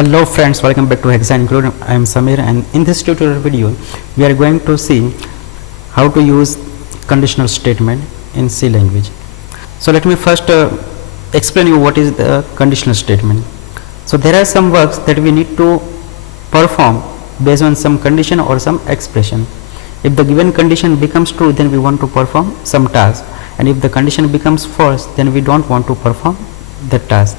Hello friends, welcome back to Hexa Include. I am Samir, and in this tutorial video we are going to see how to use conditional statement in C language. So let me first explain you what is the conditional statement. So there are some works that we need to perform based on some condition or some expression. If the given condition becomes true, then we want to perform some task, and if the condition becomes false, then we don't want to perform that task.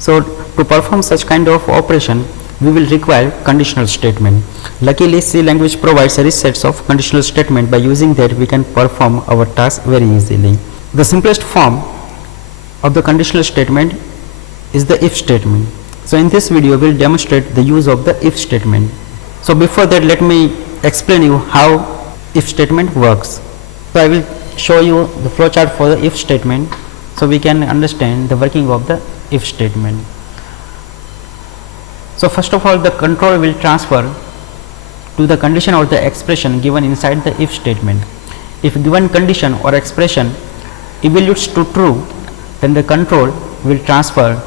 So to perform such kind of operation, we will require conditional statement. Luckily, C language provides a rich set of conditional statement. By using that, we can perform our task very easily. The simplest form of the conditional statement is the if statement. So in this video, we will demonstrate the use of the if statement. So before that, let me explain you how if statement works. So I will show you the flowchart for the if statement, so we can understand the working of the if statement. So first of all, the control will transfer to the condition or the expression given inside the if statement. If given condition or expression evaluates to true, then the control will transfer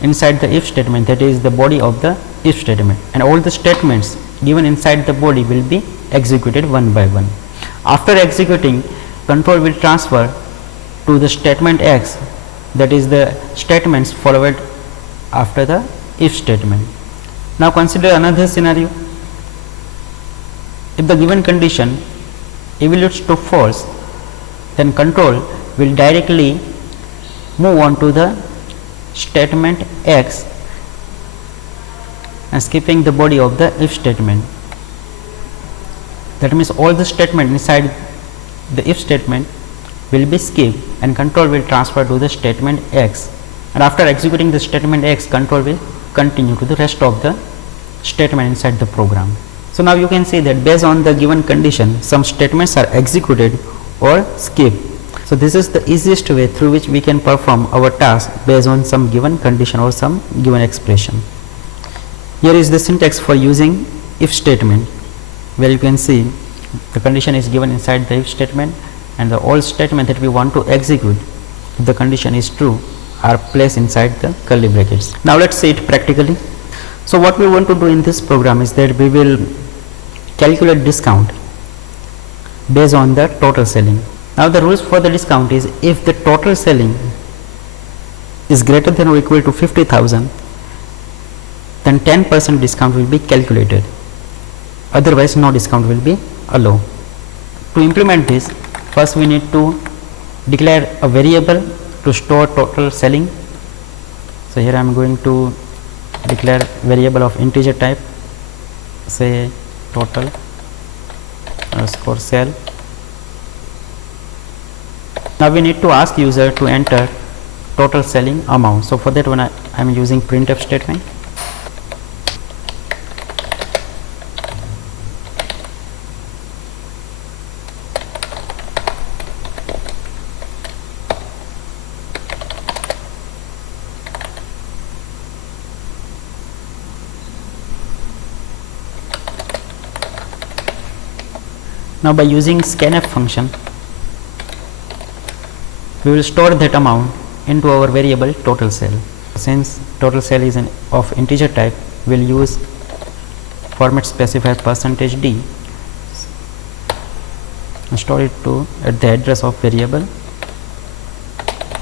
inside the if statement, that is the body of the if statement, and all the statements given inside the body will be executed one by one. After executing, control will transfer to the statement X, that is the statements followed after the if statement. Now consider another scenario. If the given condition evaluates to false, then control will directly move on to the statement X and skipping the body of the if statement. That means all the statement inside the if statement will be skipped and control will transfer to the statement X, and after executing the statement X, control will continue to the rest of the statement inside the program. So now you can see that based on the given condition, some statements are executed or skipped. So this is the easiest way through which we can perform our task based on some given condition or some given expression. Here is the syntax for using if statement, where you can see the condition is given inside the if statement, and the all statement that we want to execute, if the condition is true, are placed inside the curly brackets. Now let's see it practically. So what we want to do in this program is that we will calculate discount based on the total selling. Now the rules for the discount is, if the total selling is greater than or equal to 50,000, then 10% discount will be calculated, otherwise no discount will be allowed. To implement this, first we need to declare a variable to store total selling. So here I am going to declare variable of integer type, say total underscore sell. Now we need to ask user to enter total selling amount. So for that one I am using printf statement. Now by using scanf function, we will store that amount into our variable total sell. Since total sell is of integer type, we will use format specifier %d and store it to at the address of variable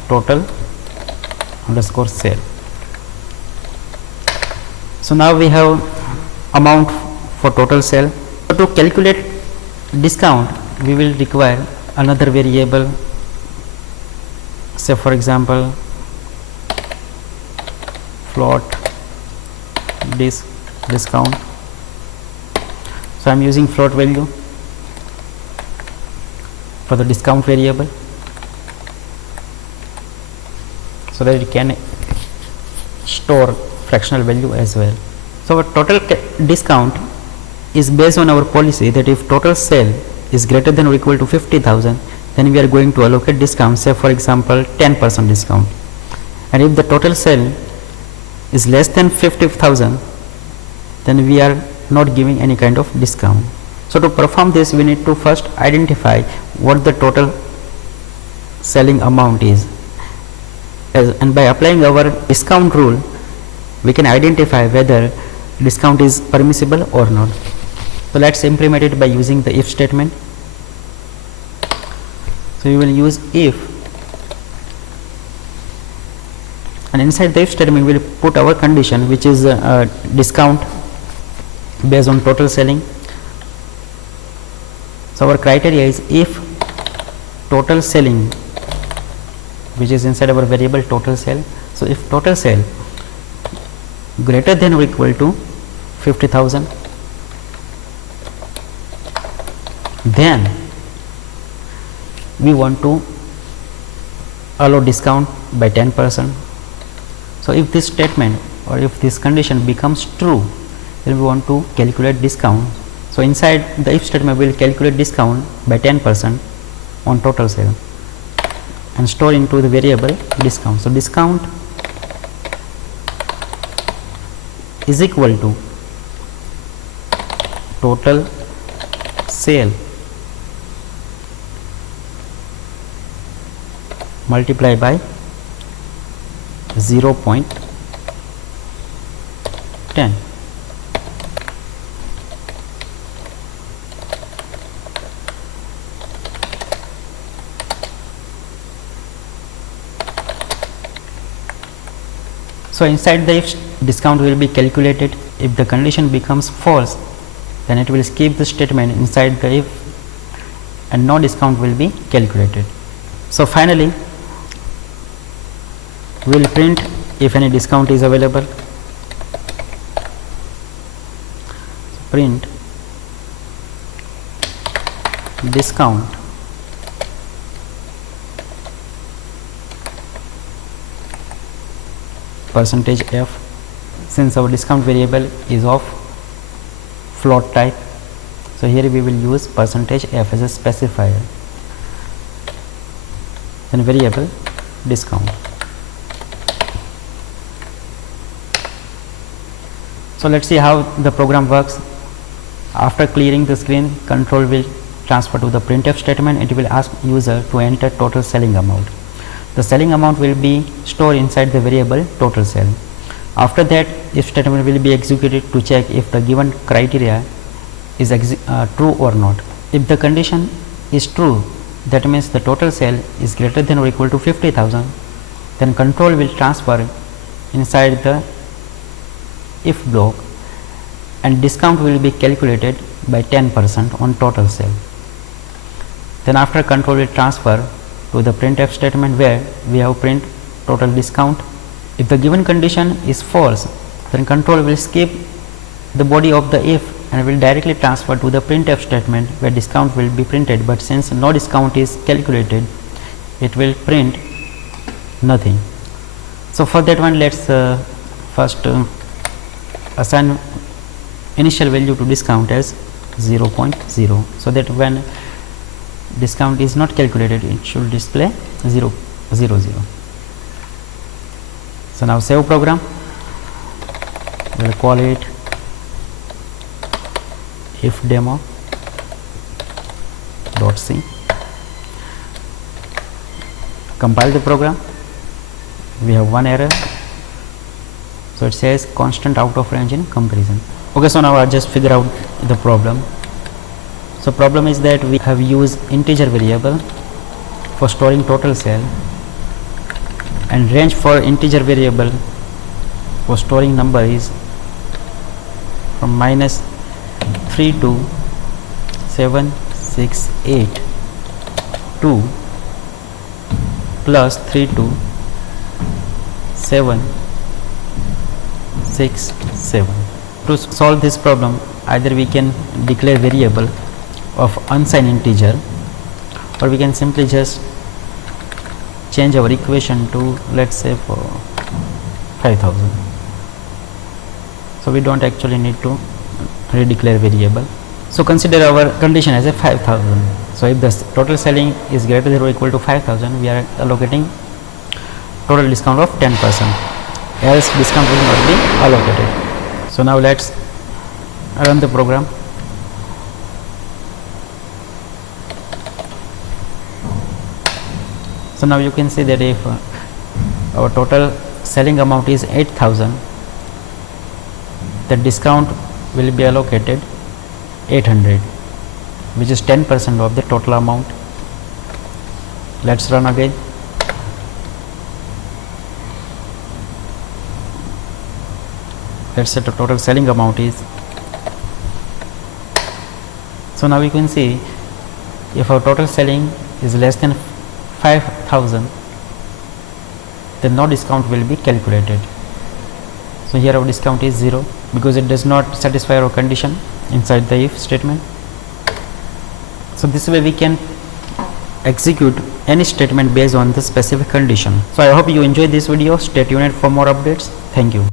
total underscore sell. So now we have amount for total sell. So to calculate discount, we will require another variable, say for example float discount. So I am using float value for the discount variable, so that it can store fractional value as well. So our total discount is based on our policy that if total sale is greater than or equal to 50,000, then we are going to allocate discount, say for example 10% discount, and if the total sale is less than 50,000, then we are not giving any kind of discount. So to perform this, we need to first identify what the total selling amount is, and by applying our discount rule, we can identify whether discount is permissible or not. So let's implement it by using the if statement. So we will use if, and inside the if statement we will put our condition, which is discount based on total selling. So our criteria is if total selling, which is inside our variable total sale. So if total sale greater than or equal to 50,000, then we want to allow discount by 10%. So if this statement or if this condition becomes true, then we want to calculate discount. So inside the if statement we will calculate discount by 10% on total sale and store into the variable discount. So discount is equal to total sale multiply by 0.10. So inside the if, discount will be calculated. If the condition becomes false, then it will skip the statement inside the if and no discount will be calculated. So finally we will print if any discount is available. Print discount percentage f. Since our discount variable is of float type, so here we will use percentage f as a specifier, then variable discount. So let's see how the program works. After clearing the screen, control will transfer to the printf statement. It will ask user to enter total selling amount. The selling amount will be stored inside the variable total sale. After that, if statement will be executed to check if the given criteria is true or not. If the condition is true, that means the total sale is greater than or equal to 50,000, then control will transfer inside the if block and discount will be calculated by 10% on total sale. Then after, control will transfer to the printf statement where we have print total discount. If the given condition is false, then control will skip the body of the if and will directly transfer to the printf statement where discount will be printed, but since no discount is calculated, it will print nothing. So for that one, let's first assign initial value to discount as 0.0, so that when discount is not calculated, it should display 0, 0, 0. So now save program. We will call it if demo .c. Compile the program. We have one error. So it says constant out of range in comparison. Okay, so now I just figure out the problem. So problem is that we have used integer variable for storing total sale and range for integer variable for storing number is from -3 to 768 to +3 to 767. To solve this problem, either we can declare variable of unsigned integer, or we can simply just change our equation to, let's say, for 5000. So we don't actually need to redeclare variable. So consider our condition as a 5000. So if the total selling is greater than or equal to 5000, we are allocating total discount of 10%, else discount will not be allocated. So now let's run the program. So now you can see that if our total selling amount is 8000, the discount will be allocated 800, which is 10% of the total amount. Let's run again. Let's say the total selling amount is. So now we can see if our total selling is less than 5,000, then no discount will be calculated. So here our discount is 0 because it does not satisfy our condition inside the if statement. So this way we can execute any statement based on the specific condition. So I hope you enjoyed this video. Stay tuned for more updates. Thank you.